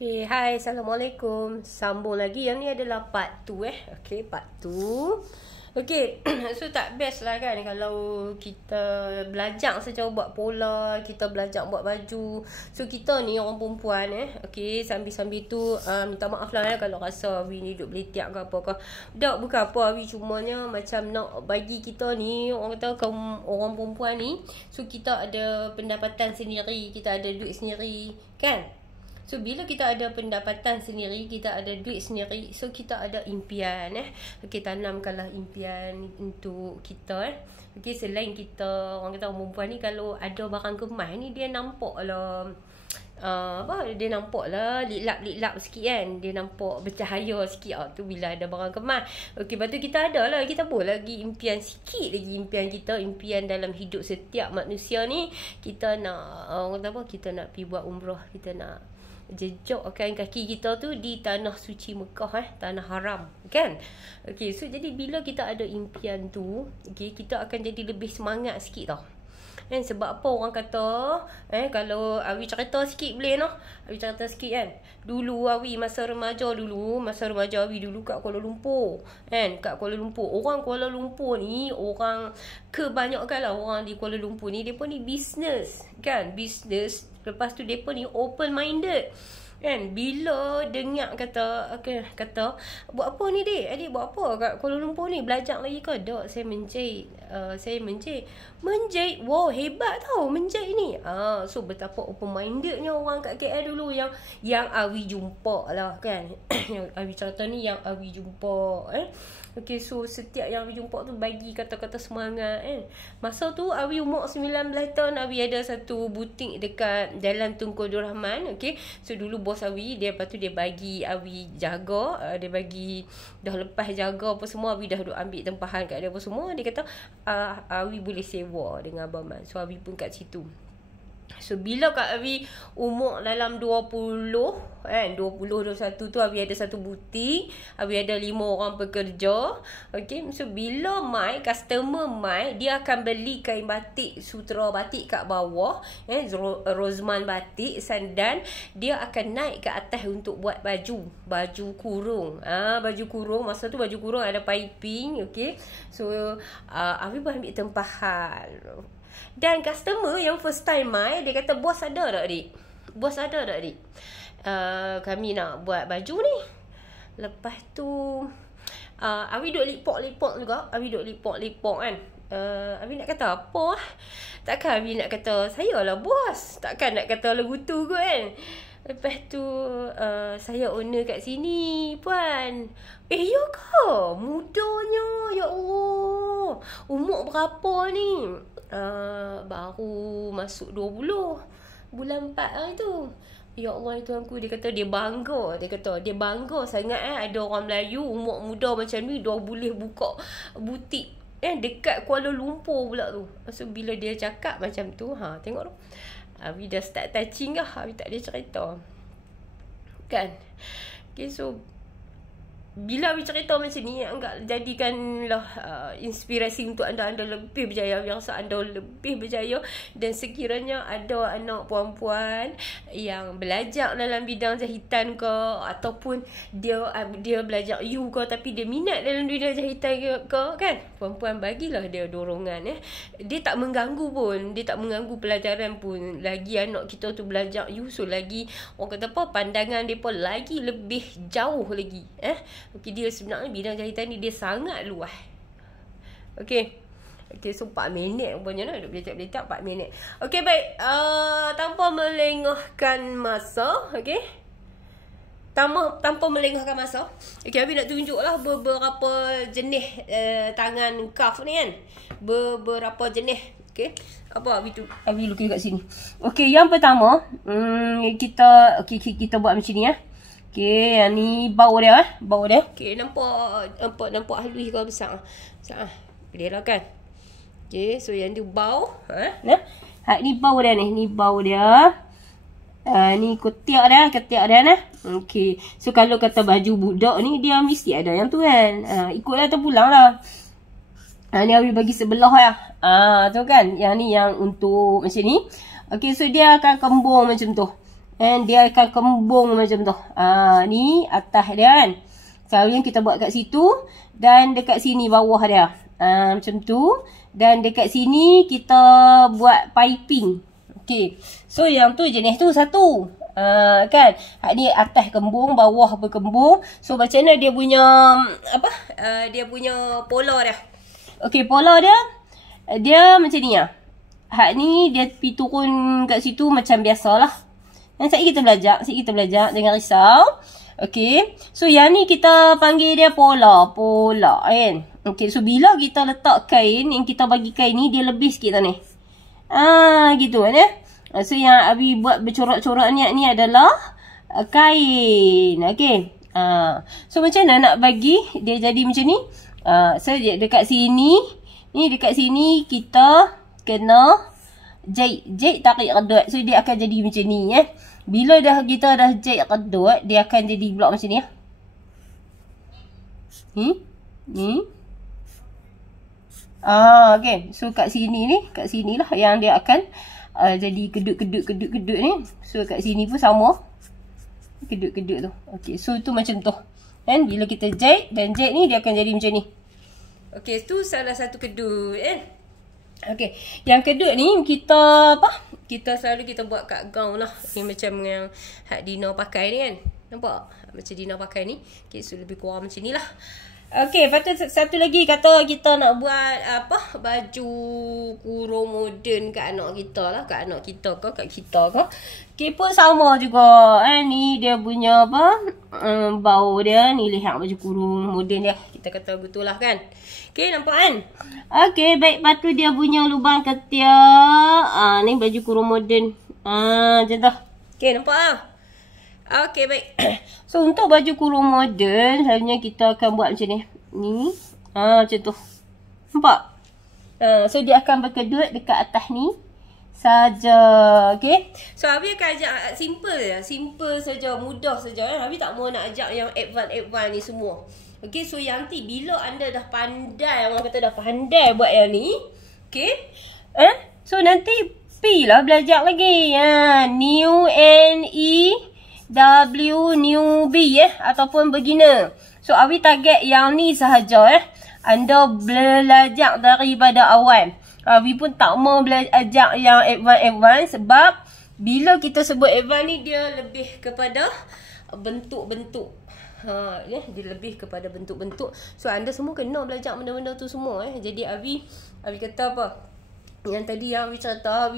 Okay, hai, Assalamualaikum. Sambung lagi. Yang ni adalah part 2 Okay, part 2. Okay, so tak best lah kan kalau kita belajar saja buat pola, kita belajar buat baju. So kita ni orang perempuan okay, sambil-sambil tu minta maaf lah kalau rasa Awi ni duduk belitiak ke apa ke. Tak, bukan apa, Awi cumanya macam nak bagi kita ni, orang kata kaum orang perempuan ni, so kita ada pendapatan sendiri, kita ada duit sendiri kan. So, bila kita ada pendapatan sendiri, kita ada duit sendiri, so kita ada impian Okay, tanamkanlah impian untuk kita Okay, selain kita, orang kata orang perempuan ni kalau ada barang kemas ni, dia nampak lah dia nampak lah liklap sikit kan. Dia nampak bercahaya sikit tu bila ada barang kemas. Okay, lepas tu kita ada lah, kita boleh lagi impian sikit lagi, impian kita, impian dalam hidup setiap manusia ni. Kita nak, orang kata apa, kita nak pergi buat umrah, kita nak jejakkan kaki kita tu di tanah suci Mekah tanah haram kan. Okay, so jadi bila kita ada impian tu, okay, kita akan jadi lebih semangat sikit tau. Sebab apa orang kata kalau Awi cerita sikit boleh noh. Awi cerita sikit kan. Dulu Awi masa remaja Awi dulu kat Kuala Lumpur kat Kuala Lumpur. Orang Kuala Lumpur ni, orang kebanyakan lah orang di Kuala Lumpur ni, depa ni business kan, business. Lepas tu depa ni open minded kan. Bila dengar kata buat apa ni adik buat apa kat Kuala Lumpur ni, belajar lagi ke? Tak, saya menjahit. Wow, hebat tau menjahit ni. So betapa open mindednya orang kat KL dulu yang Awi jumpa lah kan. Yang Awi cerita ni yang Awi jumpa Okay, so setiap yang Awi jumpa tu bagi kata-kata semangat Masa tu Awi umur 19 tahun, Awi ada satu butik dekat Jalan Tunku Abdul Rahman. Okay, so dulu bos Awi, lepas tu dia bagi Awi jaga, dia bagi dah lepas jaga apa semua, Awi dah duk ambil tempahan kat dia apa semua. Dia kata Awi boleh sewa dengan Abang Man. So Awi pun kat situ. So bila Kak Awi umur dalam 20 21 tu, Awi ada satu butik, Awi ada 5 orang pekerja. Okay, so bila customer dia akan beli kain batik, sutra batik kat bawah Rozman batik, dan dia akan naik ke atas untuk buat baju kurung. Baju kurung, masa tu baju kurung ada piping. Okay, so Awi pun ambil tempahan. Dan customer yang first time dia kata, bos ada tak dik? Kami nak buat baju ni. Lepas tu Awi duk lipok juga. Awi kan. Awi nak kata apa? Takkan Awi nak kata saya lah bos. Takkan nak kata lagu tu kan. Lepas tu saya owner kat sini puan. Ya ke? Mudanya, ya Allah. Umur berapa ni? Baru masuk 20 bulan 4 hari tu. Ya Allah, Tuhanku. Dia kata dia bangga. Dia bangga sangat ada orang Melayu umur muda macam ni dah boleh buka butik dekat Kuala Lumpur pula tu. So bila dia cakap macam tu, tengok tu, Awi dah start touching lah. Awi tak ada cerita kan. Okay, so bila Awi cerita macam ni, anggap jadikanlah inspirasi untuk anda lebih berjaya. Awi rasa anda lebih berjaya. Dan sekiranya ada anak perempuan yang belajar dalam bidang jahitan ke, ataupun dia belajar ke, tapi dia minat dalam bidang jahitan ke kan, perempuan bagilah dia dorongan Dia tak mengganggu pun, dia tak mengganggu pelajaran pun. Lagi anak kita tu belajar so lagi orang kata apa, pandangan dia pun lagi lebih jauh lagi Okay, dia sebenarnya bidang jahitan ni dia sangat luas. Okay, so 4 minit rupanya duk beletak 4 minit. Okay, baik. Tanpa melengahkan masa, okay, tanpa melengahkan masa, okay, Abi nak tunjuklah beberapa jenis tangan cuff ni kan. Beberapa jenis. Okay, apa Abi lukis kat sini. Okay, yang pertama kita buat macam ni Okay, yang ni bau dia. Okay, nampak halus ke besar? Boleh lah kan? Okay, so yang tu bau. Ni bau dia ni. Ni bau dia. Ni ketiak dia. Okay, so kalau kata baju budak ni, dia mesti ada yang tu kan. Ikutlah terpulang lah. Ni Awi bagi sebelah lah. Tu kan. Yang ni yang untuk macam ni. Okay, so dia akan kembung macam tu. And dia akan kembung macam tu. Ni atas dia kan. Sekarang kita buat kat situ. Dan dekat sini bawah dia. Macam tu. Dan dekat sini kita buat piping. Okay. So yang tu jenis tu satu. Kan. Ni atas kembung, bawah berkembung. So macam mana dia punya dia punya pola dia. Okay, pola dia macam ni lah. Ni dia pergi turun kat situ macam biasalah. Yang sekejap kita belajar, jangan risau. Okay. So yang ni kita panggil dia pola kan. Okay, so bila kita letak kain, yang kita bagi kain ni dia lebih sikit tau ni. Gitu kan So yang Abi buat bercorak-corak ni adalah kain. Okay. So macam mana nak bagi dia jadi macam ni? So dekat sini, dekat sini kita kena jahit tarik kedut. So dia akan jadi macam ni Bila kita dah jahit kedut, dia akan jadi blok macam ni okay. So kat sini lah yang dia akan jadi kedut ni. So kat sini pun sama. Kedut tu. Okay, so tu macam tu. Kan bila kita jahit dan jahit ni dia akan jadi macam ni. Okay, tu salah satu kedut Okay, yang kedut ni kita selalu kita buat kat gown lah. Ni macam yang Hak Dina pakai ni kan. Nampak? Macam Dina pakai ni. Okay, so lebih kurang macam ni lah. Okay, lepas tu satu lagi kata kita nak buat baju kurung moden kat anak kita lah. Kat anak kita ke, kat kita ke. Okay, pun sama juga. Ni dia punya bau dia. Ni lihat baju kurung moden dia. Kita kata betul lah kan. Okay, nampak kan? Okay, baik. Lepas tu dia punya lubang ketiak. Ni baju kurung moden. Macam tu. Okay, nampak lah. Okay, baik. So, untuk baju kurung moden, selalunya kita akan buat macam ni. Ni. Macam tu. Nampak? So, dia akan berkedut dekat atas ni saja. Okay. So, Abi akan ajak simple je. Simple saja. Mudah saja. Abi tak mau nak ajak yang advance ni semua. Okay. So, yang nanti bila anda dah pandai, orang kata dah pandai buat yang ni. Okay. So, nanti lah belajar lagi. New newbie ataupun beginner. So Abi target yang ni sahaja Anda belajar daripada awal. Abi pun tak mau belajar yang advance sebab bila kita sebut advance ni dia lebih kepada bentuk-bentuk. Dia lebih kepada bentuk-bentuk. So anda semua kena belajar benda-benda tu semua Jadi Abi kata apa? Yang tadi yang Abi cerita,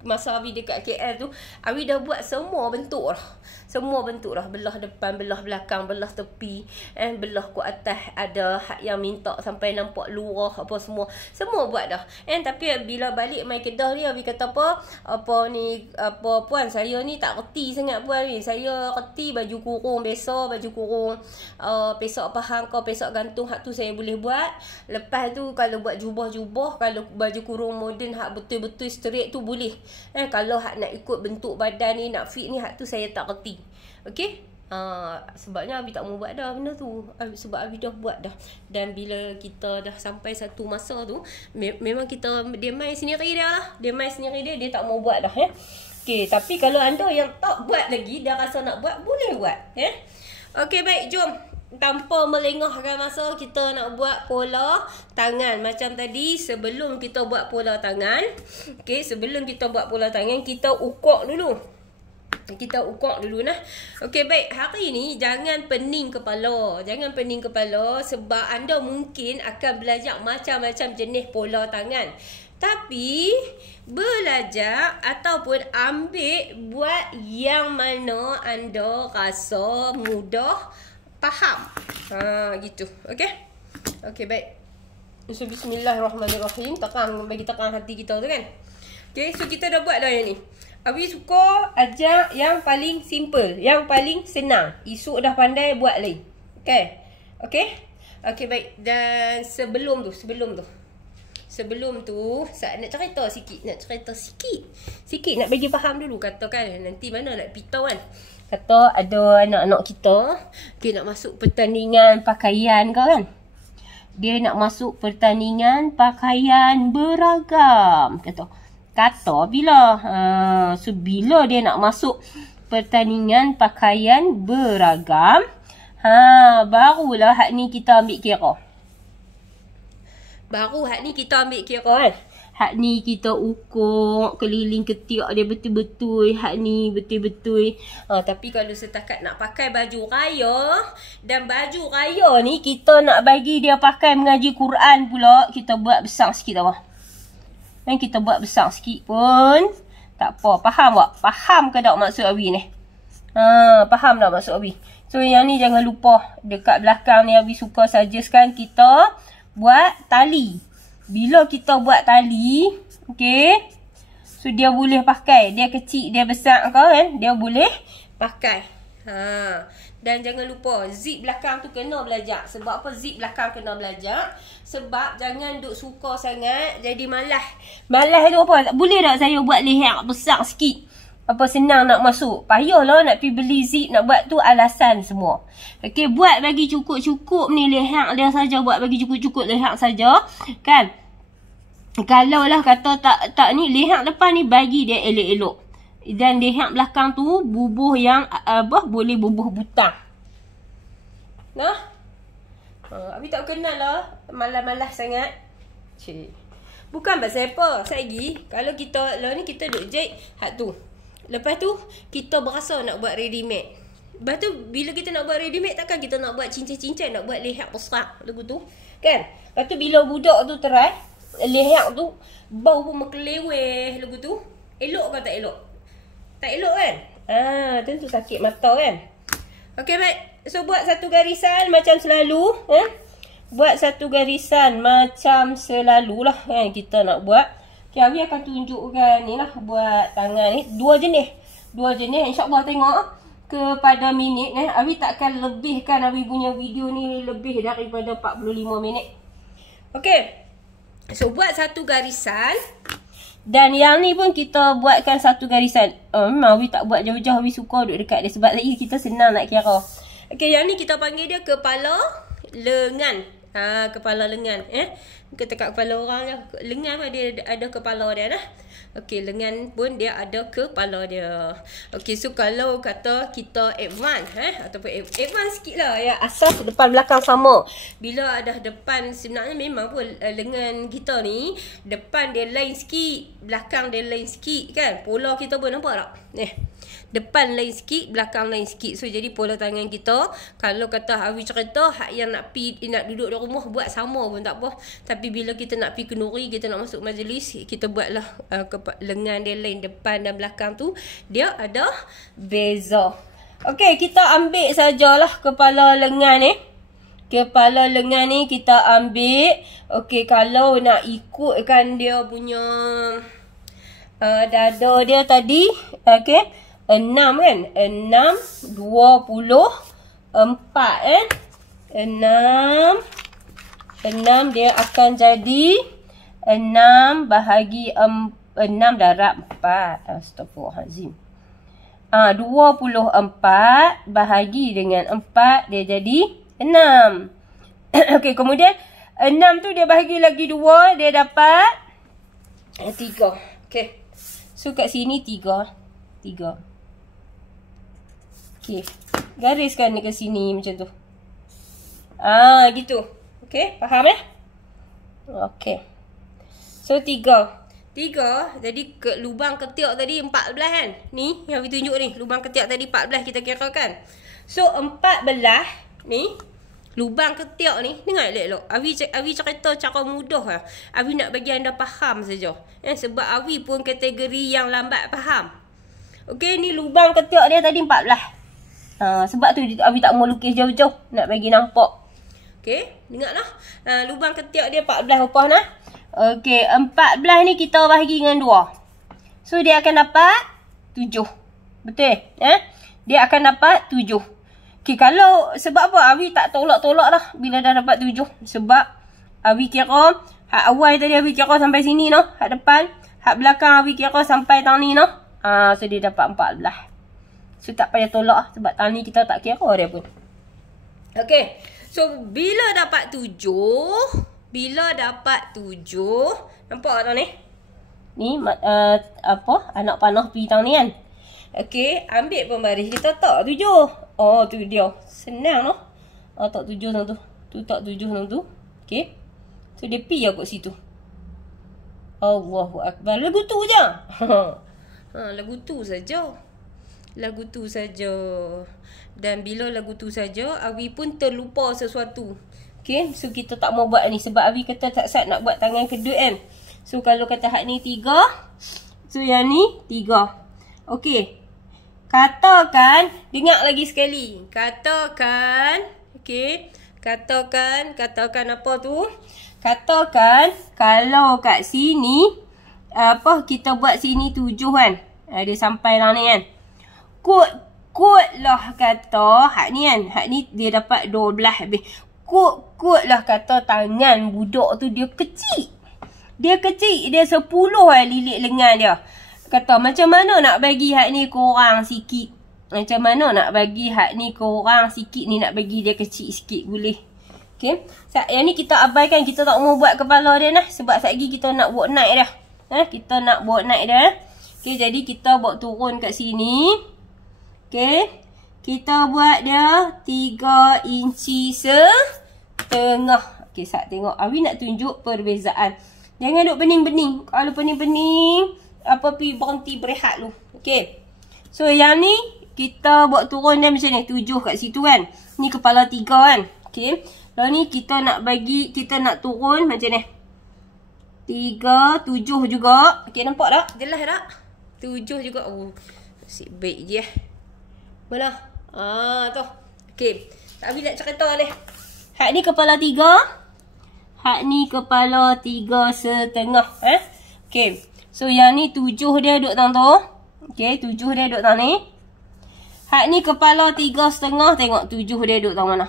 masa Abi dekat KL tu, Abi dah buat semua bentuk lah. Semua bentuk lah. Belah depan, belah belakang, belah tepi, belah ku atas. Ada hak yang minta sampai nampak luar, apa semua. Semua buat dah. Tapi bila balik main Kedah ni, Abi kata puan, saya ni tak reti sangat puan ni. Saya reti baju kurung biasa, baju kurung pesok pahang kau, pesok gantung, hak tu saya boleh buat. Lepas tu kalau buat jubah-jubah, kalau baju kurung moden hak betul-betul straight tu boleh. Kalau hak nak ikut bentuk badan ni, nak fit ni, hak tu saya tak reti. Okay. Sebabnya Abi tak mau buat dah benda tu. Sebab Abi dah buat dah. Dan bila kita dah sampai satu masa tu, memang dia main sendiri dia lah. Dia main sendiri dia tak mau buat dah Okay. Tapi kalau anda yang tak buat lagi, dah rasa nak buat, boleh buat Okay, baik, jom. Tanpa melengahkan masa, kita nak buat pola tangan. Macam tadi, sebelum kita buat pola tangan, okay, sebelum kita buat pola tangan, kita ukok dulu. Kita ukok dulu nah. Okey, baik. Hari ni jangan pening kepala. Jangan pening kepala sebab anda mungkin akan belajar macam-macam jenis pola tangan. Tapi belajar ataupun ambil buat yang mana anda rasa mudah faham. Gitu. Okey. Okey, baik. So, bismillahirrahmanirrahim. Bagi tekan hati kita tu kan. Okey, so kita dah buat dah yang ni. Abi suka ajak yang paling simple, yang paling senang. Esok dah pandai buat lagi. Okay. Okay. Okay, baik. Dan sebelum tu, nak cerita sikit. Nak bagi faham dulu. Katakan nanti mana nak pitau kan. Kata ada anak-anak kita, dia nak masuk pertandingan pakaian ke kan. Dia nak masuk pertandingan pakaian beragam. Kata bila so bila dia nak masuk pertandingan pakaian beragam. Barulah hak ni kita ambil kira. Baru hak ni kita ambil kira kan. Hak ni kita ukur keliling ketiak dia betul-betul. Hak ni betul-betul. Tapi kalau setakat nak pakai baju raya. Dan baju raya ni kita nak bagi dia pakai mengaji Quran pula. Kita buat besar sikit tau. Dan kita buat besar sikit pun tak apa. Faham tak? Faham ke tak maksud Abi ni? Faham tak maksud Abi? So yang ni jangan lupa. Dekat belakang ni Abi suka suggestkan kita buat tali. Bila kita buat tali, okay, so dia boleh pakai. Dia kecil, dia besar kan, dia boleh pakai. Dan jangan lupa zip belakang tu kena belajar. Sebab apa zip belakang kena belajar? Sebab jangan duk suka sangat jadi malas. Malas tu apa? Boleh tak saya buat leher besar sikit? Apa senang nak masuk? Payahlah nak pergi beli zip, nak buat tu alasan semua. Okey, buat bagi cukup-cukup ni leher dia saja, buat bagi cukup-cukup leher saja, kan? Kalau lah kata tak ni leher depan ni bagi dia elok-elok. Dan leher belakang tu bubuh yang boleh bubuh butang. Nah. Abi tak kenal lah malas-malas sangat. Cik. Bukan pasal apa. Lagi kalau kita lah ni kita duk jahit hak tu. Lepas tu kita berasa nak buat ready made. Lepas tu bila kita nak buat ready made takkan kita nak buat cincin-cincin, nak buat leher besar lagu tu. Kan? Lepas tu bila budak tu try leher tu bau pun mekeleweh lagu tu. Elok ke tak elok? Tak elok kan? Tentu sakit mata kan? Okey baik. So buat satu garisan macam selalu, buat satu garisan macam selalu lah kan kita nak buat. Okay, Abi akan tunjukkan ni lah buat tangan ni. Dua jenis. InsyaAllah tengok kepada minit ni. Abi takkan lebihkan Abi punya video ni lebih daripada 45 minit. Okay. So buat satu garisan. Dan yang ni pun kita buatkan satu garisan. Memang Abi tak buat jauh-jauh. Abi suka duduk dekat dia. Sebab lagi kita senang nak kira. Okay, yang ni kita panggil dia kepala lengan. Kepala lengan. Kita kat kepala orang je. Lengan pun dia ada kepala dia dah. Okey, lengan pun dia ada kepala dia. Okey, so kalau kata kita advance ataupun advance sikit lah ya, asas depan belakang sama. Bila ada depan sebenarnya memang pun lengan kita ni depan dia lain sikit, belakang dia lain sikit kan. Pola kita pun nampak tak? Depan lain sikit, belakang lain sikit. So jadi pola tangan kita, kalau kata Abi cerita hak yang nak duduk di rumah buat sama pun tak apa. Tapi bila kita nak pergi kenduri, kita nak masuk majlis, kita buatlah lengan dia lain, depan dan belakang tu dia ada beza. Okey, kita ambil sajalah kepala lengan ni. Kepala lengan ni kita ambil. Okey, kalau nak ikutkan dia punya dada dia tadi, okey, 6 kan? 6, 24 kan? 6 dia akan jadi 6 bahagi 6 darab 4. Astaghfirullahaladzim. 24 bahagi dengan 4 dia jadi 6. Okey, kemudian 6 tu dia bahagi lagi 2, dia dapat 3. Okey. So kat sini 3. Okey. Gariskan ni ke sini macam tu. Gitu. Okey, faham Okey. So 3. Jadi ke lubang ketiak tadi 14 kan? Ni yang Abi tunjuk ni, lubang ketiak tadi 14 kita kira kan. So 14 ni lubang ketiak ni, dengar elok-elok. Abi cerita cara mudah lah. Abi nak bagi anda faham saja. Sebab Abi pun kategori yang lambat faham. Okey, ni lubang ketiak dia tadi 14. Sebab tu Abi tak mau lukis jauh-jauh, nak bagi nampak. Okey, dengarlah. Lubang ketiak dia 14 rupah nah. Okey, 14 ni kita bahagi dengan 2. So dia akan dapat 7. Betul? Dia akan dapat 7. Okey, kalau sebab apa Abi tak tolak-tolak lah bila dah dapat 7. Sebab Abi kira hak awal tadi Abi kira sampai sini noh, hak depan, hak belakang Abi kira sampai tang ni noh. So dia dapat 14. So tak payah tolak lah. Sebab tang ni kita tak kira dia pun. Okay. So bila dapat 7. Nampak tak ni? Ni anak panah pergi tang ni kan. Okey, ambil pembaris kita tak 7. Oh, tu dia. Senang noh. Tak 7 tang tu. Tu tak 7 tang tu. Okey. So dia pi aku kat situ. Allahu akbar. Lagu tu je. Lagu tu saja. Lagu tu saja. Dan bila lagu tu saja, Awi pun terlupa sesuatu. Okey, so kita tak mau buat ni sebab Awi kata tak sat nak buat tangan kedua kan. So kalau kata hak ni 3, so yang ni 3. Okey. Katakan, dengar lagi sekali. Katakan, okey. Katakan apa tu? Katakan kalau kat sini kita buat sini 7 kan. Dia sampai lah ni kan. Kod lah kata hak ni kan. Hak ni dia dapat 12 habis. Kod lah kata tangan budak tu dia kecil. Dia kecil, dia 10 lilit lengan dia. Kata macam mana nak bagi hak ni kurang sikit. Macam mana nak bagi hak ni kurang sikit ni, nak bagi dia kecil sikit boleh. Okey. Yang ni kita abaikan, kita tak mau buat kepala dia nah sebab sat lagi kita nak buat naik dah. Kita nak buat naik dah. Okey, jadi kita buat turun kat sini. Okey. Kita buat dia 3 inci setengah. Okey, sat tengok. Awi nak tunjuk perbezaan. Jangan duk pening-pening. Kalau pening-pening pi berhenti berehat lu. Okey. So yang ni kita buat turun dia macam ni, 7 kat situ kan. Ni kepala 3 kan. Okey. Lalu ni kita nak turun macam ni. 3, 7 juga. Okey, nampak tak? Jelas tak? 7 juga. Oh, nasib baik je. Mana? Tu. Okey. Abi nak cerita ni. Hak ni kepala 3. Hak ni kepala 3,5. Okey. So yang ni 7 dia duduk tang tu. Okey, 7 dia duduk tang ni. Hak ni kepala 3,5. Tengok 7 dia duduk tang mana.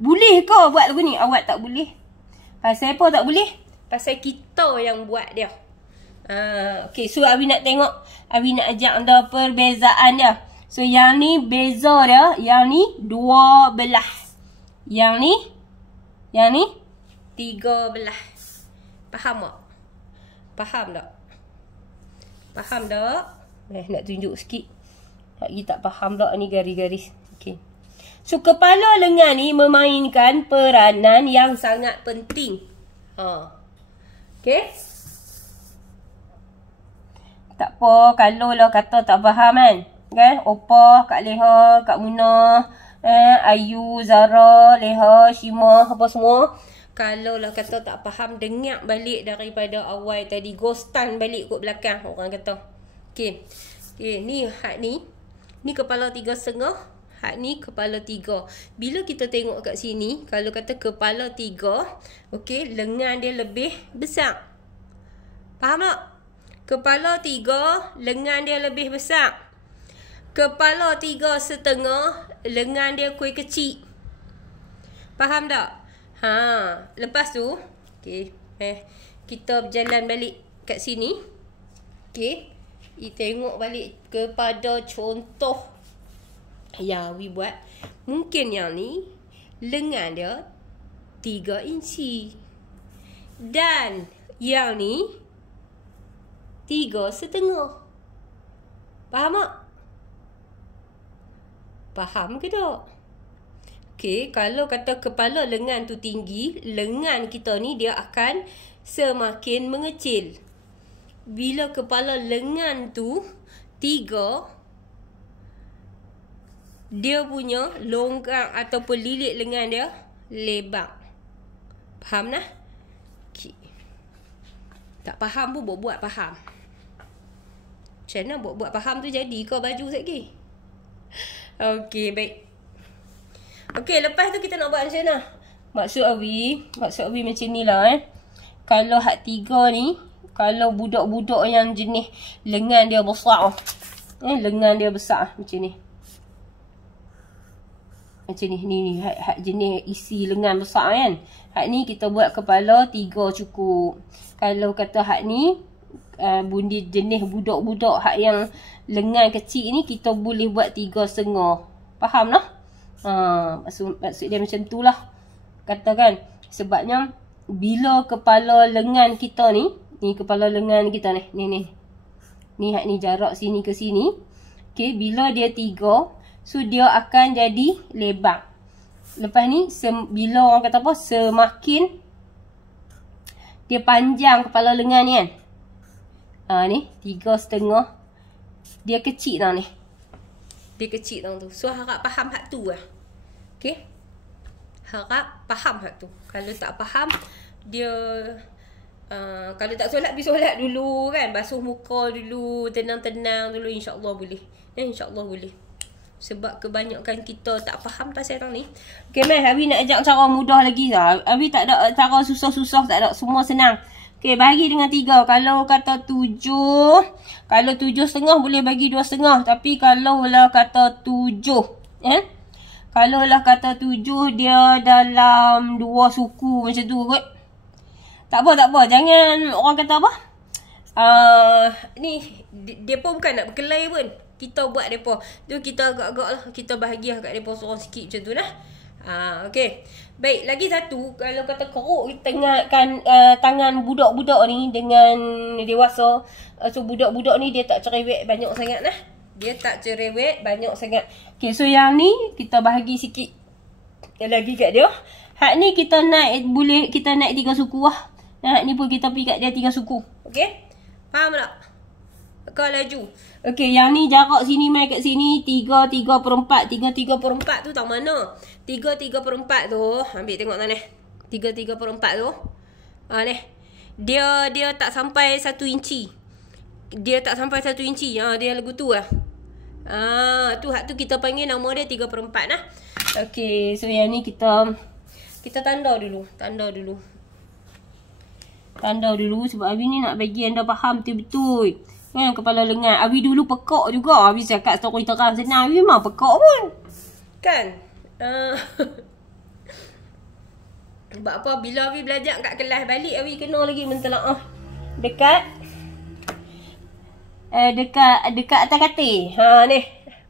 Boleh ke buat lagu ni? Awak tak boleh. Pasal apa tak boleh? Pasal kita yang buat dia. Okey, so Awi nak tengok. Awi nak ajak anda perbezaan dia. So yang ni beza dia. Yang ni 12. Yang ni 13. Faham tak? Faham tak? Faham tak? Nak tunjuk sikit. Lagi tak faham tak ni garis-garis. Okey. So kepala lengan ni memainkan peranan yang sangat penting. Okey. Tak apa kalau lah kata tak faham kan? Opah, Kak Leha, Kak Munah, Ayu, Zara, Leha, Shima, apa semua. Kalau lah kata tak faham, dengar balik daripada awal tadi. Ghostan balik kot belakang orang kata. Okey. Ni hak ni. Ni kepala 3,5. Hak ni kepala 3. Bila kita tengok kat sini, kalau kata kepala 3, okey, lengan dia lebih besar. Faham tak? Kepala 3, lengan dia lebih besar. Kepala 3,5, lengan dia kuih kecil. Faham tak? Lepas tu, okey, kita berjalan balik kat sini. Okey. Tengok balik kepada contoh yang Awi buat. Mungkin yang ni lengan dia 3 inci. Dan yang ni 3,5. Faham tak? Faham ke tak? Okey, kalau kata kepala lengan tu tinggi, lengan kita ni dia akan semakin mengecil. Bila kepala lengan tu 3, dia punya longgang ataupun lilit lengan dia lebar. Faham nah? Okay. Tak faham pun buat faham. Macam mana buat faham tu jadi kau baju lagi? Okey, baik. Okey, lepas tu kita nak buat macam mana? Maksud Awi macam ni lah Kalau hak 3 ni, kalau budak-budak yang jenis lengan dia besar, lengan dia besar macam ni. Macam ni hak jenis isi lengan besar kan. Hak ni kita buat kepala 3 cukup. Kalau kata hak ni bundi jenis budak-budak hak yang lengan kecil ni, kita boleh buat 3,5. Faham lah? Maksud dia macam tu lah. Katakan sebabnya bila kepala lengan kita ni kepala lengan kita ni Ni hak ni jarak sini ke sini. Okey, bila dia 3, so dia akan jadi lebar. Lepas ni bila orang kata apa, semakin dia panjang kepala lengan ni kan. Ni 3,5. Dia kecil tau ni. Dia kecil tau tu. So harap faham hak tu lah. Okey. Harap faham hak tu. Kalau tak faham, dia kalau tak solat, pergi solat dulu kan. Basuh muka dulu, tenang-tenang dulu, insya-Allah boleh. InsyaAllah boleh. Sebab kebanyakan kita tak faham pasal tang ni. Okay, Mai, Abi nak ajak cara mudah lagi lah. Abi tak ada cara susah-susah, tak ada. Semua senang. Okay, bagi dengan 3. Kalau kata 7, kalau 7,5 boleh bagi 2,5. Tapi kalau lah kata 7, kalau lah kata 7 dia dalam 2 suku macam tu kot. Tak apa, tak apa. Jangan orang kata apa. Ni, depa bukan nak berkelahi pun. Kita buat depa. Tu kita agak-agak lah. Kita bahagiah kat depa seorang sikit macam tu lah. Okay. Baik, lagi satu. Kalau kata keruk tangan budak-budak ni dengan dewasa. So, budak-budak ni dia tak cerewet banyak sangat lah. Dia tak cerewet banyak sangat. Okay, so yang ni kita bahagi sikit lagi kat dia. Hak ni kita naik, boleh kita naik 3 suku lah. Hak ni pun kita pergi kat dia 3 suku. Okay? Faham tak? Kau laju. Okay, yang ni jarak sini mai kat sini 3/4. 3/4 tu tak mana? 3/4 tu, ambil tengok tak ni. 3/4 tu. Ni. Dia tak sampai 1 inci. Dia tak sampai 1 inci. Dia lagu tu lah. Tu hak tu kita panggil nama dia 3/4 lah. Okay, so yang ni kita tanda dulu. Tanda dulu sebab Abi ni nak bagi anda faham betul-betul. Kan, kepala lengan. Abi dulu pekak juga. Abi cakap story terang senang. Abi memang pekak pun. Kan? Sebab apa? Bila Abi belajar kat kelas balik, Abi kena lagi mentelaah. Dekat atas katil. Ni.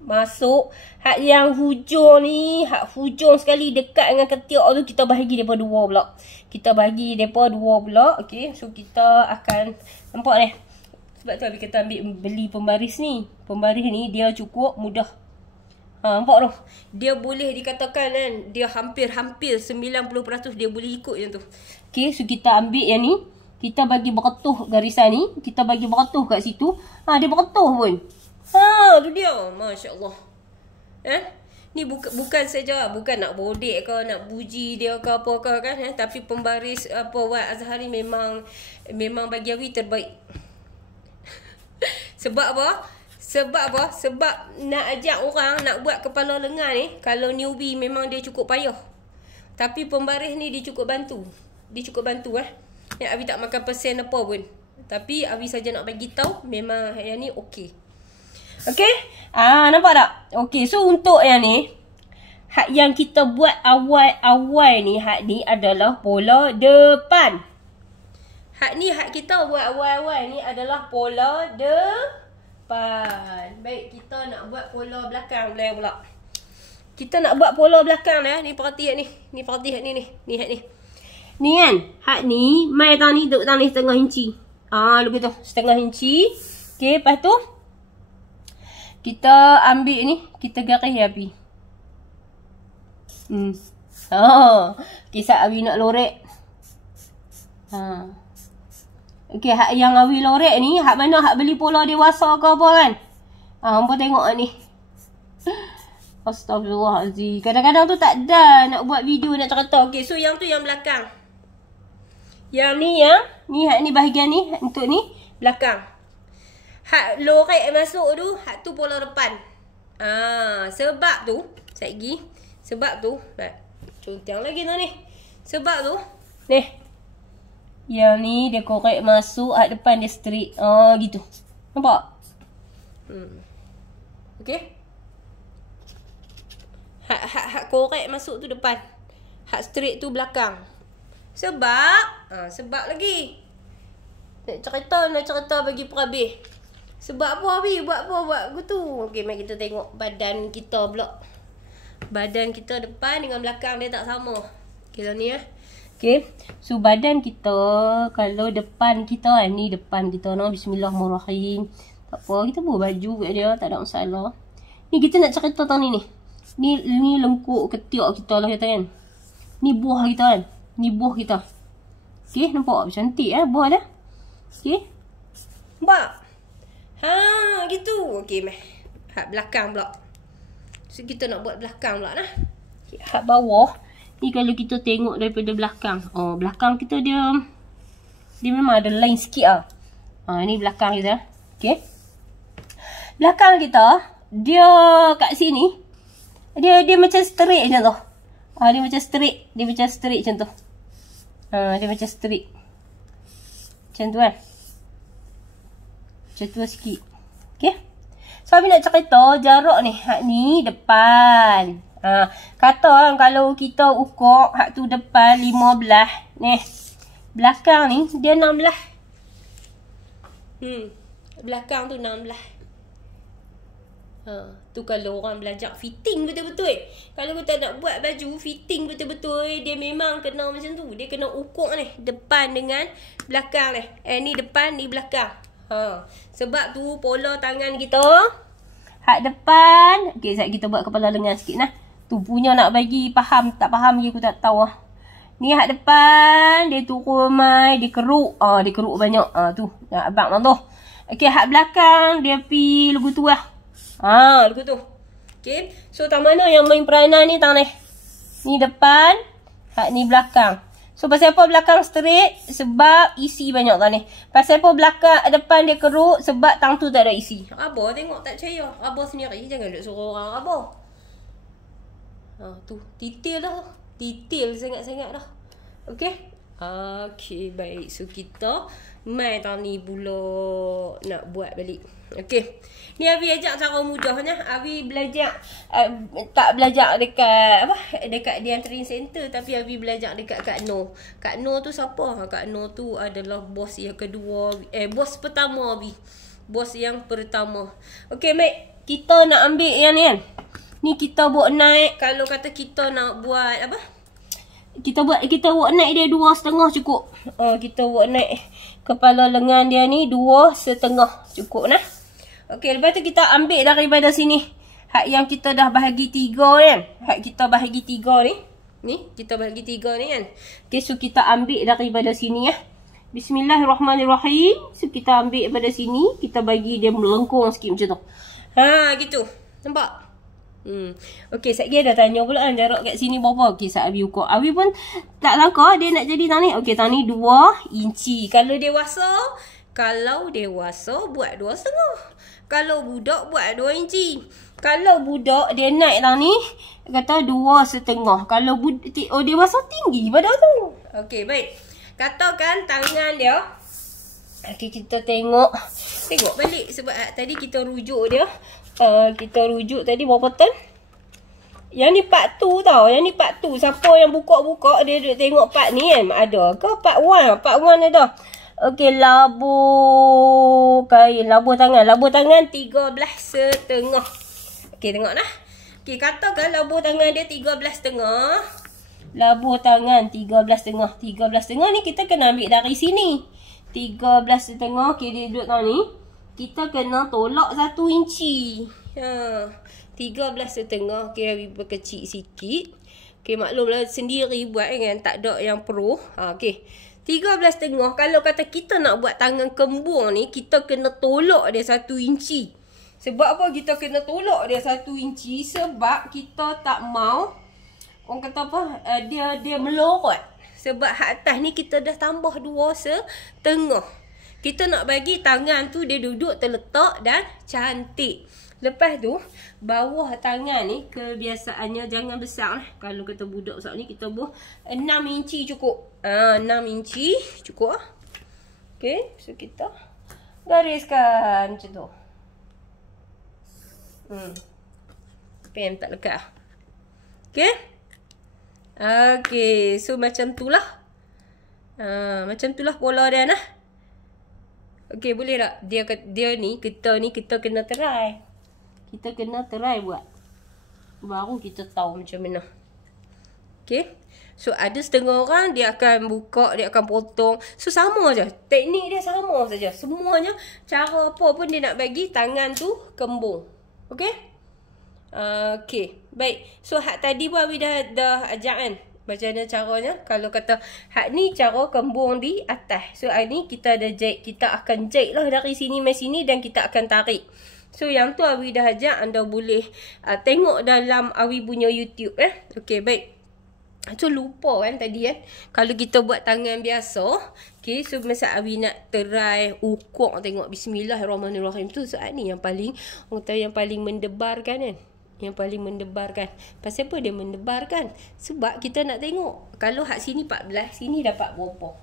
Masuk. Hak yang hujung ni. Hak hujung sekali dekat dengan ketiak tu. Kita bahagi mereka 2 pula. Kita bahagi mereka 2 pula. Okay. So, kita akan. Nampak ni. Sebab tu Abi kata beli pembaris ni. Pembaris ni dia cukup mudah. Nampak tu? Dia boleh dikatakan kan. Dia hampir 90% dia boleh ikut yang tu. Okay. So, kita ambil yang ni. Kita bagi beretuh garisan ni. Kita bagi beretuh kat situ. Dia beretuh pun. Tu dia. Masya Allah. Ni bukan saja. Bukan nak bodek ke. Nak puji dia ke apa ke kan. Tapi pembaris Wan Azhari memang bagi Abi terbaik. Sebab apa? Sebab nak ajak orang nak buat kepala lengan ni. Kalau newbie memang dia cukup payah. Tapi pembaris ni dia cukup bantu. Yang Abi tak makan persen apa pun. Tapi Abi saja nak bagi tahu memang yang ni okey. Okey? Nampak tak? Okey, so untuk yang ni, hak yang kita buat awal ni, hak ni adalah pola depan. Hak ni hak kita buat awal-awal ni adalah pola depan. Baik, kita nak buat pola belakang pula. Kita nak buat pola belakang lah. Ni perhati hak ni. Ni perhati hak ni ni. Ni hak ni. Ni kan, hak ni, mai tang ni duduk tang ni 1/2 inci. Lebih tu, 1/2 inci. Okey, lepas tu kita ambil ni, kita garis api. Kisah Abi nak lorek. Okey, hak yang Abi lorek ni, hak mana hak beli pola dewasa ke apa kan? Hampa tengok ni. Astagfirullahaladzim. Kadang-kadang tu tak ada nak buat video nak cerita. Okey, so yang tu yang belakang. Yang ni hak ni bahagian ni, untuk ni belakang. Hak lorek masuk tu, hak tu pola depan. Sebab tu, sebab tu, contang lagi tu ni. Sebab tu, ni. Yang ni dia korek masuk, hak depan dia straight. Gitu. Nampak? Okey. Hak korek masuk tu depan. Hak straight tu belakang. Sebab lagi. Nak cerita bagi perhabis. Sebab apa Abi? Buat gitu. Okey, mari kita tengok badan kita pula. Badan kita depan dengan belakang dia tak sama. Okey, ni ya. Okey. So badan kita, kalau depan kita ni depan kita, Bismillahirrahmanirrahim. Tak apa, kita buat baju kat dia, tak ada masalah. Ni kita nak cerita tentang ni. Ni lengkuk ketiak kita lah kata kan. Ni buah kita kan. Ni buah kita. Okey, nampak cantik buah dia. Okey. Nampak? Ha, gitu. Okey, meh. Hak belakang pula. So kita nak buat belakang pula nah. Okay, hak bawah. Ni kalau kita tengok daripada belakang. Oh, belakang kita dia memang ada line sikit ah. Ni belakang kita. Okey. Belakang kita dia kat sini dia macam straight macam tu. Dia macam straight macam tu. Dia macam straight. Macam tu kan. Macam tu sikit. Okey. So Abi nak cerita jarak ni. Hak ni depan. Kata kalau kita ukur hak tu depan 15. Ni. Belakang ni dia 16. Belakang tu 16. Tu kalau orang belajar fitting betul-betul. Kalau kita nak buat baju fitting betul-betul, dia memang kena macam tu. Dia kena ukur ni, depan dengan belakang ni. Ni depan, ni belakang. Sebab tu pola tangan kita hak depan. Okey, sekejap kita buat kepala lengan sikit nah. Tu punya nak bagi faham, tak faham lagi aku tak tahu lah. Ni hak depan, dia turun mai, dia keruk. Dia keruk banyak. Tu, abang tu. Okey, hak belakang dia pi lagu tu lah. Lagu tu. Okay. So, tang mana yang main peranan ni tang ni? Ni depan. Hak ni belakang. So, pasal apa belakang straight? Sebab isi banyak tang ni. Pasal apa belakang depan dia keruk? Sebab tang tu tak ada isi. Abah tengok tak percaya. Abah sendiri. Jangan duk suruh orang Abah. Tu. Detail dah. Detail sangat-sangat dah. Okay. Okay, baik. So, kita mai tang ni pula nak buat balik. Okey. Ni Abi ajak cara mudahnya. Abi belajar tak belajar dekat dekat Dian Training Center, tapi Abi belajar dekat Kak Noh. Kak Noh tu siapa? Kak Noh tu adalah bos yang kedua, bos pertama Abi. Bos yang pertama. Okey, Mek. Kita nak ambil yang ni kan. Ni kita buat naik. Kalau kata kita nak buat kita buat naik dia 2,5 cukup. Kita buat naik kepala lengan dia ni 2,5 cukup nah. Okey, lepas tu kita ambil daripada sini. Hak yang kita dah bahagi 3 kan. Hak kita bahagi 3 ni. Ni, kita bahagi 3 ni kan. Okey, so kita ambil daripada sini ya. Bismillahirrahmanirrahim. So kita ambil daripada sini. Kita bagi dia melengkung sikit macam tu. Gitu. Nampak? Okey, sekejap dah tanya pula kan jarak kat sini berapa. Okey, saat Abi ukur. Abi pun tak langkah dia nak jadi tang ni. Okey, tang ni 2 inci. Kalau dewasa buat 2,5. Kalau budak buat 2 inci. Kalau budak dia naik tang ni kata 2,5. Kalau dewasa tinggi pada tu. Okey, baik. Katakan tangan dia. Okey, kita tengok balik sebab tadi kita rujuk dia. Kita rujuk tadi berapa ton? Yang ni part 2 tau. Yang ni part 2. Siapa yang buka-buka dia duduk tengok part ni kan? Ada ke part 1? Part 1 ada. Okey, labuh kain. Labuh tangan 13,5. Okey, tengok nah. Okey, katakan labuh tangan dia 13,5. Labuh tangan 13,5. 13,5 ni kita kena ambil dari sini. 13,5. Okey, dia duduk tang ni. Kita kena tolak 1 inci. 13,5. Okey, Abi berkecil sikit. Okey, maklumlah sendiri buat kan. Tak ada yang pro. Okey. 13,5. Kalau kata kita nak buat tangan kembung ni, kita kena tolak dia 1 inci. Sebab apa kita kena tolak dia 1 inci? Sebab kita tak mau, orang kata apa, dia melorot. Sebab hak atas ni kita dah tambah 2,5. Kita nak bagi tangan tu dia duduk terletak dan cantik. Lepas tu, bawah tangan ni kebiasaannya jangan besar lah. Kalau kata budak besar ni kita buat 6 inci cukup. 6 inci cukup lah. Okay, so kita gariskan macam tu. Pen tak lekat. Okay. Okay, so macam tu lah. Macam tu lah pola dia nah. Okay, boleh tak? Dia ni, kita kena try. Kita kena try buat. Baru kita tahu macam mana. Okay. So ada setengah orang dia akan buka, dia akan potong. So sama je. Teknik dia sama saja. Semuanya cara apa pun dia nak bagi tangan tu kembung. Okay. Okay. Baik. So hak tadi pun Awi dah ajak kan. Macam mana caranya. Kalau kata hak ni cara kembung di atas. So hak ni kita ada jahit. Kita akan jahit lah dari sini mai sini dan kita akan tarik. So yang tu Awi dah ajak. Anda boleh tengok dalam Awi punya YouTube. Okay. Baik. So lupa kan tadi kan. Kalau kita buat tangan biasa. Okay. So masa Awi nak try ukur tengok bismillahirrahmanirrahim tu. So ni yang paling orang kata yang paling mendebarkan kan. Yang paling mendebarkan. Pasal apa dia mendebarkan? Sebab kita nak tengok. Kalau hak sini 14. Sini dapat berapa.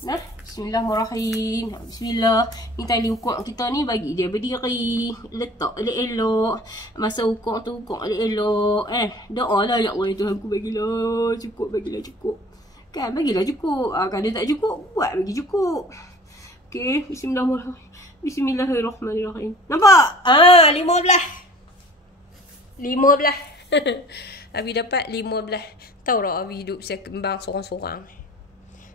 Nah, bismillahirrahmanirrahim. Bismillah. Ni tali ukur kita ni bagi dia berdiri. Letak elok-elok. Masa ukur tu ukur elok-elok. Doa lah ya Allah Tuhan aku bagilah cukup, bagilah cukup. Kan bagilah cukup. Kalau tak cukup buat bagi cukup. Okey, bismillahirrahmanirrahim. Bismillahirrahmanirrahim. Nampak? 15. 15. Abi dapat 15. Tahu tak Abi hidup saya kembang seorang-seorang.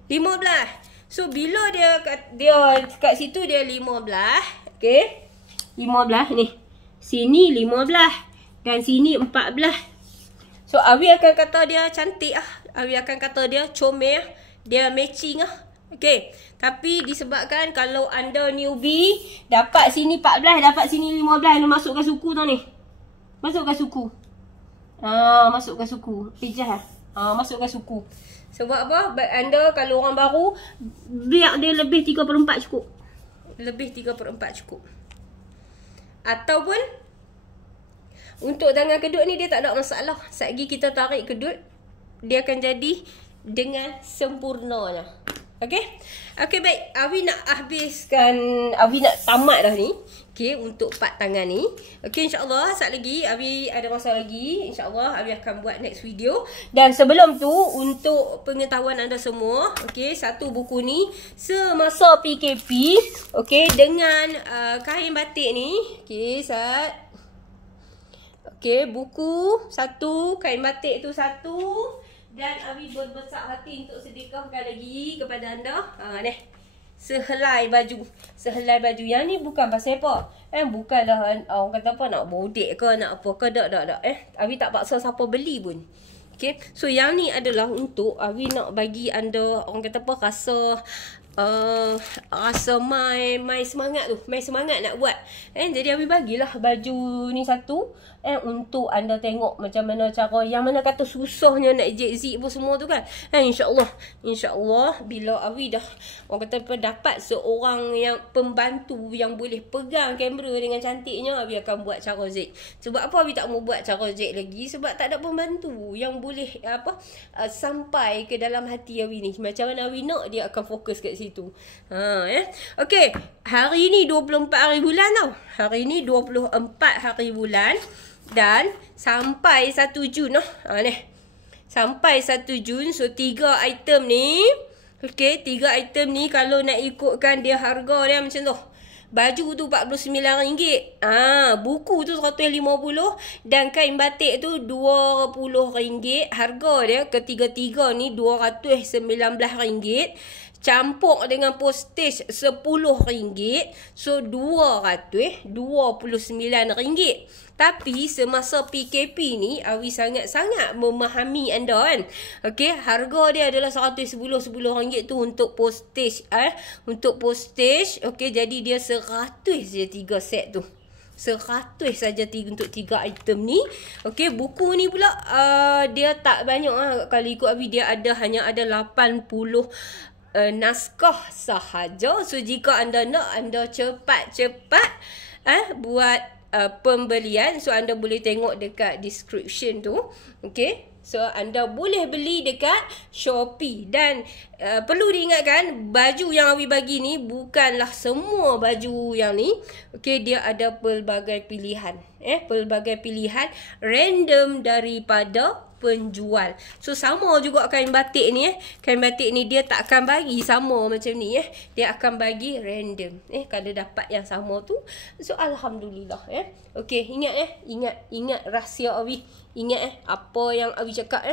15. So bila dia kat situ dia 15. Okey. 15 ni. Sini 15 dan sini 14. So Awi akan kata dia cantik ah. Awi akan kata dia comel, dia matching ah. Okey. Tapi disebabkan kalau anda newbie dapat sini 14, dapat sini 15, anda masukkan suku tau ni. Masukkan suku. Masukkan suku. Pijah. Masukkan suku. Sebab apa? Anda kalau orang baru, biar dia lebih 3/4 cukup. Lebih 3/4 cukup. Ataupun, untuk tangan kedut ni dia tak ada masalah. Satgi kita tarik kedut, dia akan jadi dengan sempurnanya. Okay? Okay, baik. Awi nak habiskan, Awi nak tamat dah ni. Okay, untuk part tangan ni. Okay, insyaAllah saat lagi Awi ada masa lagi. InsyaAllah Awi akan buat next video. Dan sebelum tu, untuk pengetahuan anda semua, okay, satu buku ni semasa PKP, okay, dengan kain batik ni. Okay, okay, buku satu, kain batik tu satu. Dan Awi berbesar hati untuk sedekahkan lagi kepada anda. Ni. Sehelai baju. Sehelai baju. Yang ni bukan pasal apa. Bukanlah orang kata apa, nak bodek ke, nak apa ke. Tak. Awi tak paksa siapa beli pun. Okay. So yang ni adalah untuk Awi nak bagi anda, orang kata apa, rasa mai semangat tu. Mai semangat nak buat. Jadi Awi bagilah baju ni satu. Untuk anda tengok macam mana cara, yang mana kata susahnya nak zip pun semua tu kan. InsyaAllah bila Awi dah, orang kata apa, dapat seorang yang pembantu yang boleh pegang kamera dengan cantiknya, Awi akan buat cara zip. Sebab apa Awi tak mau buat cara zip lagi? Sebab tak ada pembantu yang boleh sampai ke dalam hati Awi ni. Macam mana Awi nak, dia akan fokus kat situ. Okay, hari ni 24 hari bulan tau. Hari ni 24 hari bulan. Dan sampai 1 Jun lah. Ni. Sampai 1 Jun. So 3 item ni. Okay, 3 item ni kalau nak ikutkan dia harga dia macam tu. Baju tu RM49. Buku tu RM150. Dan kain batik tu RM20. Harga dia ketiga-tiga ni RM219. Campur dengan postage RM10. So RM229. Tapi semasa PKP ni Awi sangat-sangat memahami anda kan. Okey, harga dia adalah RM110 tu untuk postage untuk postage. Okey, jadi dia 100 je 3 set tu. 100 saja untuk 3 item ni. Okey, buku ni pula dia tak banyak kalau ikut Awi dia hanya ada 80 naskah sahaja. So jika anda nak, anda cepat-cepat buat pembelian. So anda boleh tengok dekat description tu. Okay, so anda boleh beli dekat Shopee. Dan perlu diingatkan, baju yang Awi bagi ni bukanlah semua baju yang ni. Okay, dia ada pelbagai pilihan. Pelbagai pilihan random daripada penjual. So sama juga kain batik ni Kain batik ni dia tak akan bagi sama macam ni Dia akan bagi random kalau dapat yang sama tu. So alhamdulillah Okey, ingat rahsia Awi. Ingat apa yang Awi cakap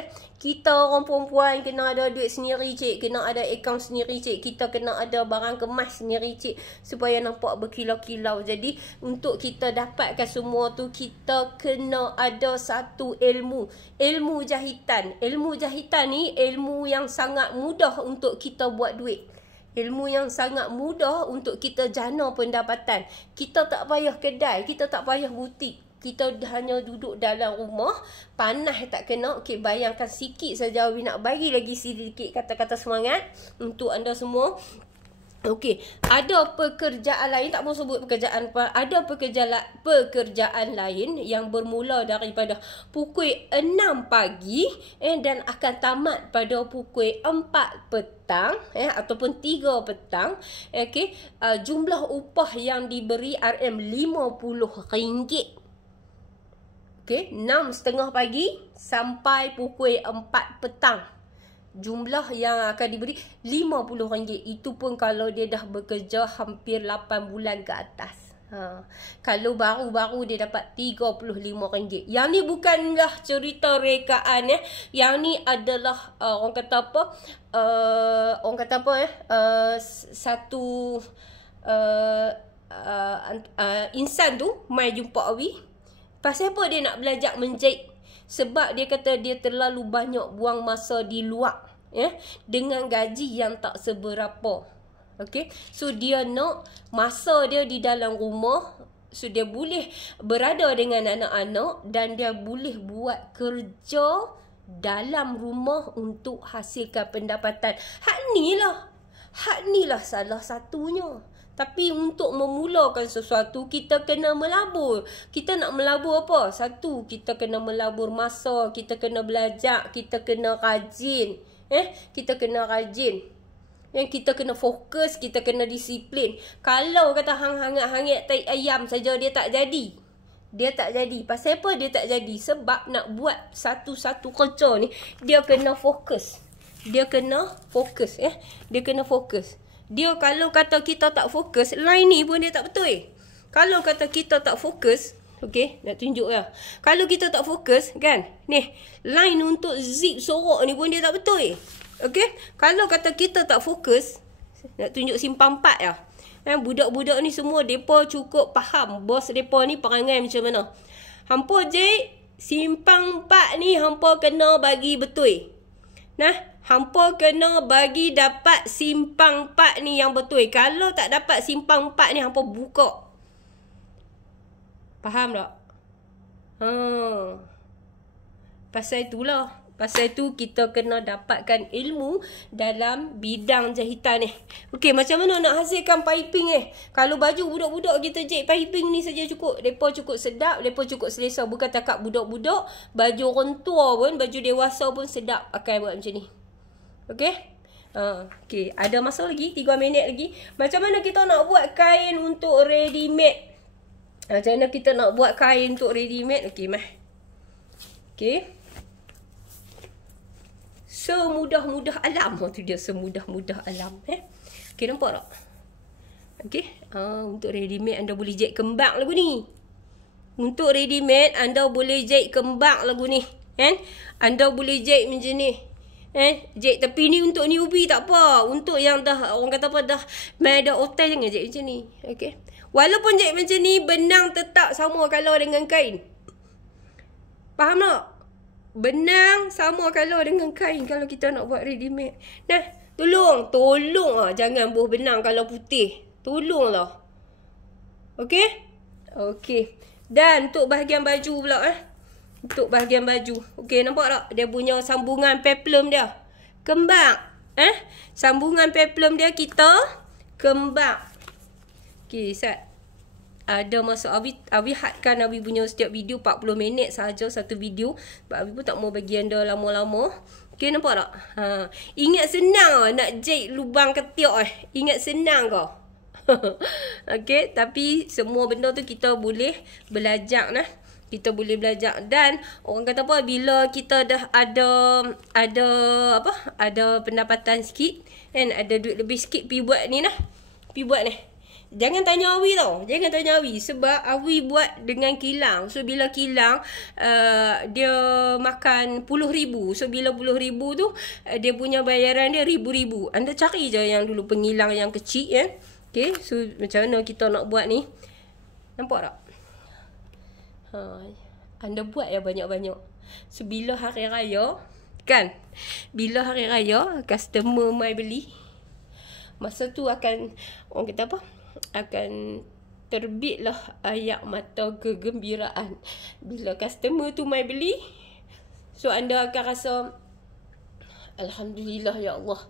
Kita orang perempuan kena ada duit sendiri cik, kena ada akaun sendiri cik, kita kena ada barang kemas sendiri cik, supaya nampak berkilau-kilau. Jadi untuk kita dapatkan semua tu, kita kena ada satu ilmu jahitan. Ilmu jahitan ni ilmu yang sangat mudah untuk kita buat duit. Ilmu yang sangat mudah untuk kita jana pendapatan. Kita tak payah kedai, kita tak payah butik. Kita hanya duduk dalam rumah, panas tak kena. Okey, bayangkan sikit saja Awi nak bagi lagi sedikit kata-kata semangat untuk anda semua. Okey, ada pekerjaan lain, tak mau sebut pekerjaan apa. Ada pekerjaan lain yang bermula daripada pukul 6 pagi dan akan tamat pada pukul 4 petang ataupun 3 petang. Okey, jumlah upah yang diberi RM50. Okey, 6.30 pagi sampai pukul 4 petang. Jumlah yang akan diberi RM50. Itu pun kalau dia dah bekerja hampir 8 bulan ke atas. Kalau baru-baru dia dapat RM35. Yang ni bukanlah cerita rekaan Yang ni adalah orang kata apa? Satu insan tu mai jumpa Awi. Pasal apa dia nak belajar menjahit? Sebab dia kata dia terlalu banyak buang masa di luar dengan gaji yang tak seberapa. Okey, so dia nak masa dia di dalam rumah, so dia boleh berada dengan anak-anak dan dia boleh buat kerja dalam rumah untuk hasilkan pendapatan. Hak ni lah salah satunya. Tapi untuk memulakan sesuatu, kita kena melabur. Kita nak melabur apa? Satu, kita kena melabur masa, kita kena belajar, kita kena rajin. Kita kena rajin. Kita kena fokus, kita kena disiplin. Kalau kata hangat-hangat tai ayam saja, dia tak jadi. Dia tak jadi. Pasal apa dia tak jadi? Sebab nak buat satu-satu kerja ni, dia kena fokus. Dia kena fokus. Dia kena fokus. Dia kalau kata kita tak fokus, line ni pun dia tak betul. Kalau kata kita tak fokus, okey, nak tunjuk lah. Kalau kita tak fokus, kan, ni, line untuk zip sorok ni pun dia tak betul. Okey, kalau kata kita tak fokus, nak tunjuk simpang 4 lah. Budak-budak ni semua, mereka cukup faham bos mereka ni perangai macam mana. Hampa je, simpang 4 ni hampa kena bagi betul. Hampa kena bagi dapat simpang 4 ni yang betul. Kalau tak dapat simpang 4 ni, hampa buka. Faham tak? Pasal itulah. Pasal itu kita kena dapatkan ilmu dalam bidang jahitan ni. Okey, macam mana nak hasilkan piping Kalau baju budak-budak kita jahit piping ni saja cukup. Mereka cukup sedap, mereka cukup selesa. Bukan takat budak-budak, baju orang tua pun, baju dewasa pun sedap pakai buat macam ni. Okey? Okey, ada masa lagi 3 minit lagi. Macam mana kita nak buat kain untuk ready made? Macam mana kita nak buat kain untuk ready made? Okey, okey. Semudah-mudah alam. Tu dia, semudah-mudah alam. Okey, nampak tak? Okey. Untuk ready made anda boleh jahit kembang lagu ni. Untuk ready made anda boleh jahit kembang lagu ni. Anda boleh jahit macam ni. Jahit tepi ni untuk newbie tak apa. Untuk yang dah, orang kata apa, dah main ada hotel, jangan jahit macam ni. Okey. Walaupun jahit macam ni, benang tetap sama kalau dengan kain. Faham tak? Benang sama kalau dengan kain kalau kita nak buat ready made. Tolong jangan buah benang kalau putih. Tolonglah. Okey? Okey. Dan untuk bahagian baju pula Untuk bahagian baju. Okey, nampak tak? Dia punya sambungan peplum dia. Kembang. Sambungan peplum dia kita kembang. Okey, Sat. Ada masa Awi hadkan Awi punya setiap video 40 minit sahaja satu video. Sebab Awi pun tak mau bagi anda lama-lama. Okey, nampak tak? Ingat senang nak jahit lubang ketiak Ingat senang ke? Okey, tapi semua benda tu kita boleh belajar kita boleh belajar. Dan orang kata apa, bila kita dah ada pendapatan sikit kan, ada duit lebih sikit, pi buat ni. Jangan tanya Awi tau. Jangan tanya Awi. Sebab Awi buat dengan kilang. So, bila kilang, dia makan puluh-ribu. So, bila puluh-ribu tu, dia punya bayaran dia ribu-ribu. Anda cari je yang dulu pengilang yang kecil ya. Okay. So, macam mana kita nak buat ni? Nampak tak? Anda buat ya banyak-banyak. So, bila hari raya, kan? Bila hari raya, customer mai beli. Masa tu akan, orang kata apa? Akan terbitlah ayat mata kegembiraan bila customer tu mai beli. So, anda akan rasa Alhamdulillah ya Allah.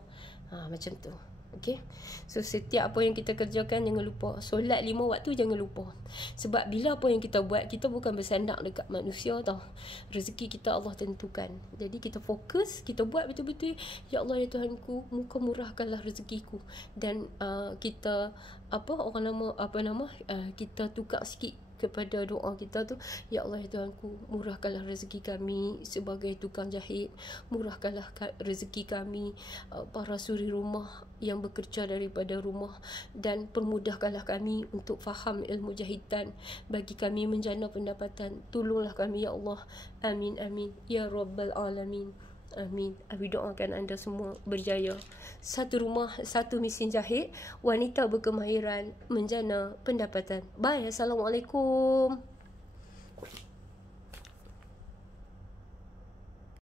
Macam tu. Okay. So, setiap apa yang kita kerjakan, jangan lupa. Solat 5 waktu jangan lupa. Sebab bila apa yang kita buat, kita bukan bersandar dekat manusia tau. Rezeki kita Allah tentukan. Jadi kita fokus, kita buat betul-betul. Ya Allah ya Tuhanku, muka murahkanlah rezekiku. Dan kita kita tukar sikit kepada doa kita tu. Ya Allah ya Tuhanku, murahkanlah rezeki kami sebagai tukang jahit. Murahkanlah rezeki kami para suri rumah yang bekerja daripada rumah. Dan permudahkanlah kami untuk faham ilmu jahitan. Bagi kami menjana pendapatan. Tolonglah kami ya Allah. Amin amin ya Rabbal Alamin. Amin. Abi doakan anda semua berjaya. Satu rumah, satu mesin jahit, wanita berkemahiran menjana pendapatan. Bye. Assalamualaikum.